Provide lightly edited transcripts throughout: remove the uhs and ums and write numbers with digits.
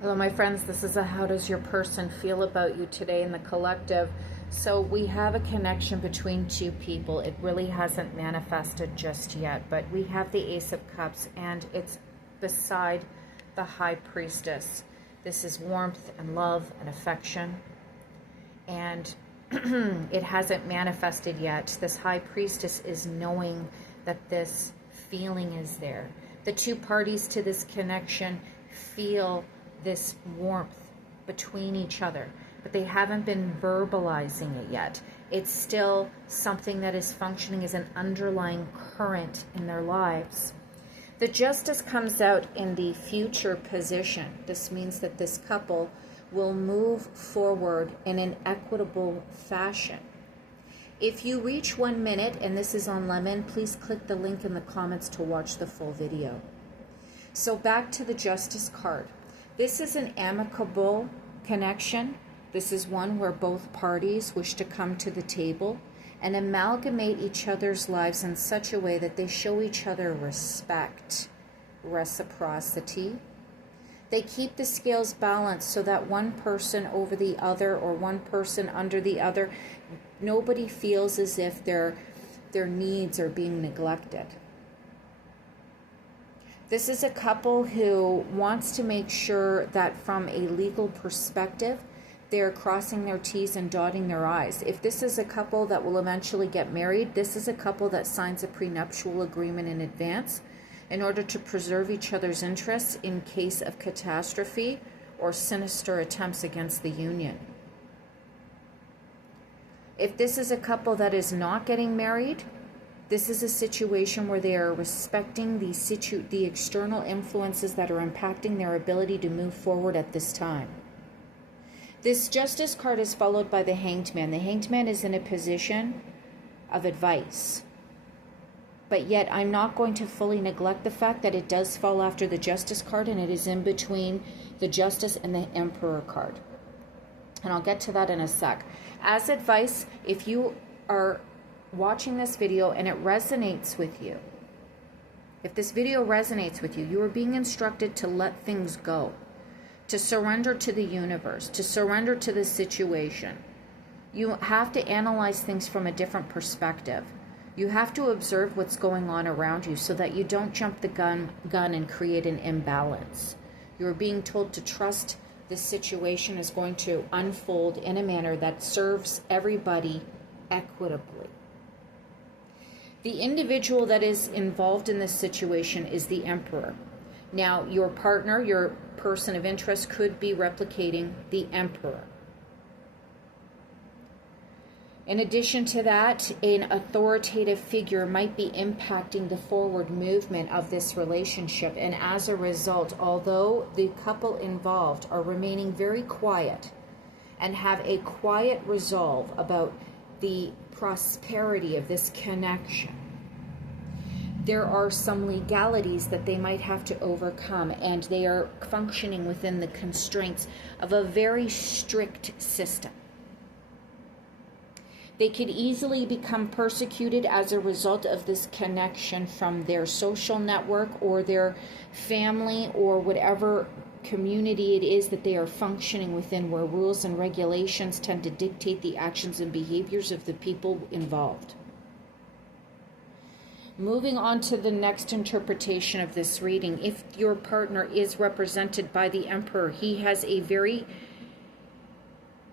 Hello, my friends. This is a how does your person feel about you today in the collective. So we have a connection between two people. It really hasn't manifested just yet, but we have the Ace of Cups and it's beside the High Priestess. This is warmth and love and affection. And it hasn't manifested yet. This High Priestess is knowing that this feeling is there. The two parties to this connection feel this warmth between each other, but they haven't been verbalizing it yet. It's still something that is functioning as an underlying current in their lives. The Justice comes out in the future position. This means that this couple will move forward in an equitable fashion. If you reach 1 minute and this is on Lemon, please click the link in the comments to watch the full video. So back to the Justice card. This is an amicable connection. This is one where both parties wish to come to the table and amalgamate each other's lives in such a way that they show each other respect, reciprocity. They keep the scales balanced so that one person over the other or one person under the other, nobody feels as if their needs are being neglected. This is a couple who wants to make sure that from a legal perspective, they're crossing their T's and dotting their I's. If this is a couple that will eventually get married, this is a couple that signs a prenuptial agreement in advance in order to preserve each other's interests in case of catastrophe or sinister attempts against the union. If this is a couple that is not getting married, this is a situation where they are respecting the external influences that are impacting their ability to move forward at this time. This Justice card is followed by the Hanged Man. The Hanged Man is in a position of advice. But yet I'm not going to fully neglect the fact that it does fall after the Justice card and it is in between the Justice and the Emperor card. And I'll get to that in a sec. As advice, if you are watching this video and it resonates with you, if this video resonates with you, you are being instructed to let things go, to surrender to the universe, to surrender to the situation. You have to analyze things from a different perspective. You have to observe what's going on around you so that you don't jump the gun and create an imbalance. You're being told to trust this situation is going to unfold in a manner that serves everybody equitably. The individual that is involved in this situation is the Emperor. Now, your partner, your person of interest, could be replicating the Emperor. In addition to that, an authoritative figure might be impacting the forward movement of this relationship. And as a result, although the couple involved are remaining very quiet and have a quiet resolve about the prosperity of this connection, there are some legalities that they might have to overcome, and they are functioning within the constraints of a very strict system. They could easily become persecuted as a result of this connection from their social network or their family or whatever community it is that they are functioning within, where rules and regulations tend to dictate the actions and behaviors of the people involved. Moving on to the next interpretation of this reading, if your partner is represented by the Emperor, he has a very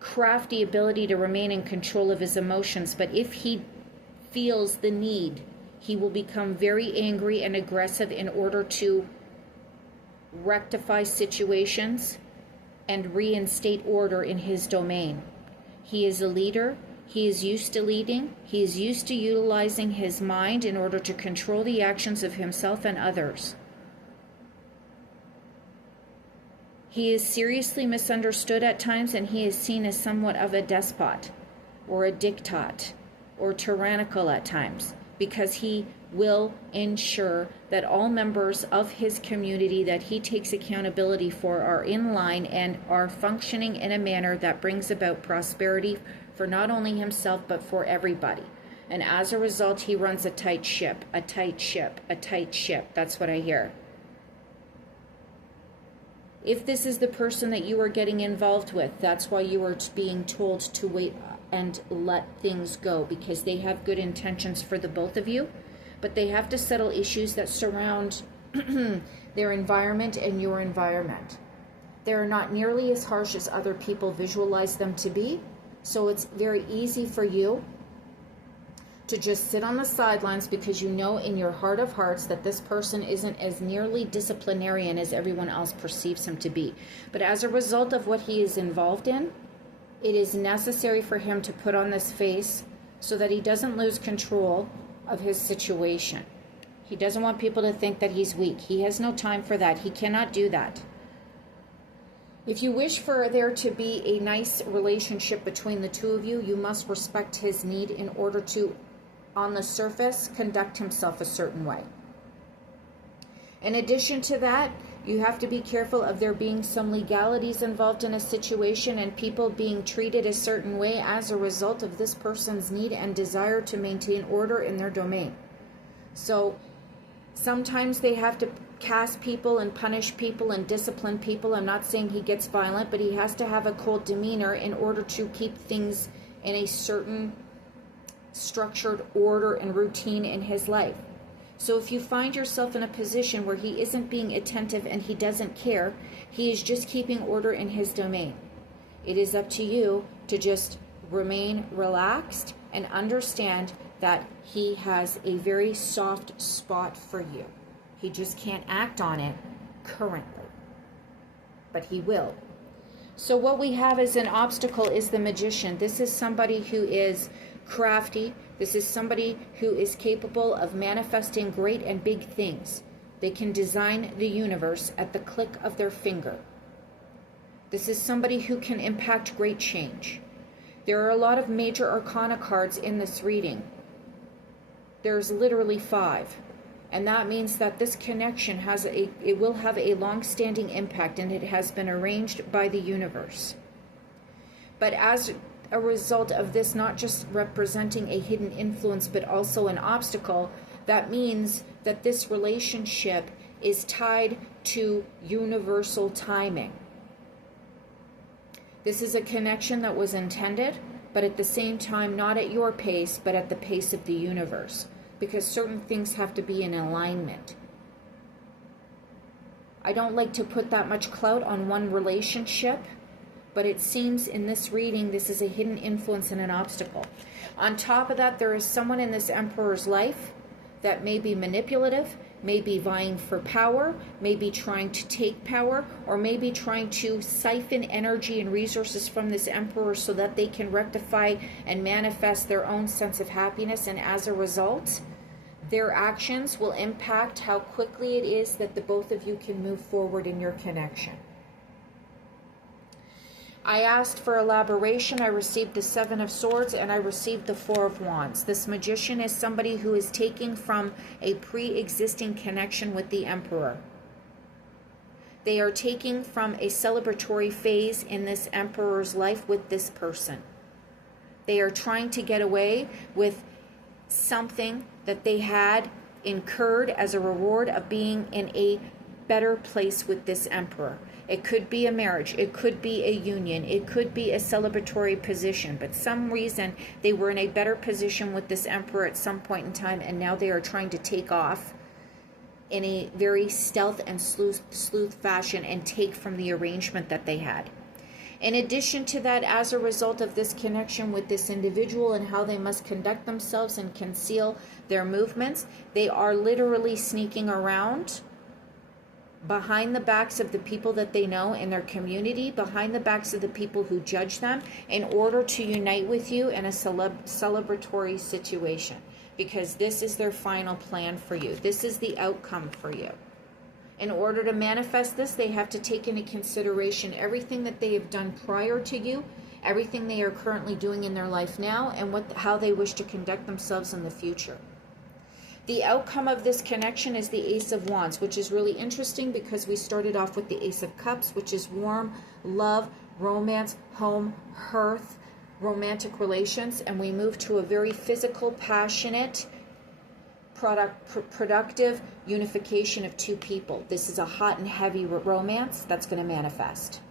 crafty ability to remain in control of his emotions, but if he feels the need, he will become very angry and aggressive in order to rectify situations and reinstate order in his domain. He is a leader. He is used to leading. He is used to utilizing his mind in order to control the actions of himself and others. He is seriously misunderstood at times, and he is seen as somewhat of a despot or a diktat or tyrannical at times, because he will ensure that all members of his community that he takes accountability for are in line and are functioning in a manner that brings about prosperity for not only himself but for everybody. And as a result, he runs a tight ship, a tight ship, a tight ship. That's what I hear. If this is the person that you are getting involved with, that's why you are being told to wait and let things go, because they have good intentions for the both of you, but they have to settle issues that surround their environment and your environment. They're not nearly as harsh as other people visualize them to be, so it's very easy for you to just sit on the sidelines because you know in your heart of hearts that this person isn't as nearly disciplinarian as everyone else perceives him to be. But as a result of what he is involved in, it is necessary for him to put on this face so that he doesn't lose control of his situation. He doesn't want people to think that he's weak. He has no time for that. He cannot do that. If you wish for there to be a nice relationship between the two of you, you must respect his need in order to, on the surface, conduct himself a certain way. In addition to that, you have to be careful of there being some legalities involved in a situation and people being treated a certain way as a result of this person's need and desire to maintain order in their domain. So sometimes they have to cast people and punish people and discipline people. I'm not saying he gets violent, but he has to have a cold demeanor in order to keep things in a certain structured order and routine in his life. So if you find yourself in a position where he isn't being attentive and he doesn't care, he is just keeping order in his domain. It is up to you to just remain relaxed and understand that he has a very soft spot for you. He just can't act on it currently, but he will. So what we have as an obstacle is the Magician. This is somebody who is crafty. This is somebody who is capable of manifesting great and big things. They can design the universe at the click of their finger. This is somebody who can impact great change. There are a lot of major arcana cards in this reading. There's literally 5. And that means that this connection it will have a long-standing impact, and it has been arranged by the universe. But as a result of this not just representing a hidden influence but also an obstacle, that means that this relationship is tied to universal timing. This is a connection that was intended, but at the same time not at your pace but at the pace of the universe, because certain things have to be in alignment. I don't like to put that much clout on one relationship, but it seems in this reading this is a hidden influence and an obstacle. On top of that, there is someone in this Emperor's life that may be manipulative, may be vying for power, may be trying to take power, or may be trying to siphon energy and resources from this Emperor so that they can rectify and manifest their own sense of happiness, and as a result, their actions will impact how quickly it is that the both of you can move forward in your connection. I asked for elaboration. I received the 7 of Swords and I received the 4 of Wands. This Magician is somebody who is taking from a pre-existing connection with the Emperor. They are taking from a celebratory phase in this Emperor's life with this person. They are trying to get away with something that they had incurred as a reward of being in a better place with this Emperor. It could be a marriage, it could be a union, it could be a celebratory position, but some reason they were in a better position with this Emperor at some point in time, and now they are trying to take off in a very stealth and sleuth fashion and take from the arrangement that they had. In addition to that, as a result of this connection with this individual and how they must conduct themselves and conceal their movements, they are literally sneaking around behind the backs of the people that they know in their community, behind the backs of the people who judge them, in order to unite with you in a celebratory situation, because this is their final plan for you. This is the outcome for you. In order to manifest this, they have to take into consideration everything that they have done prior to you, everything they are currently doing in their life now, and how they wish to conduct themselves in the future. The outcome of this connection is the Ace of Wands, which is really interesting because we started off with the Ace of Cups, which is warm, love, romance, home, hearth, romantic relations, and we moved to a very physical, passionate, productive unification of two people. This is a hot and heavy romance that's going to manifest.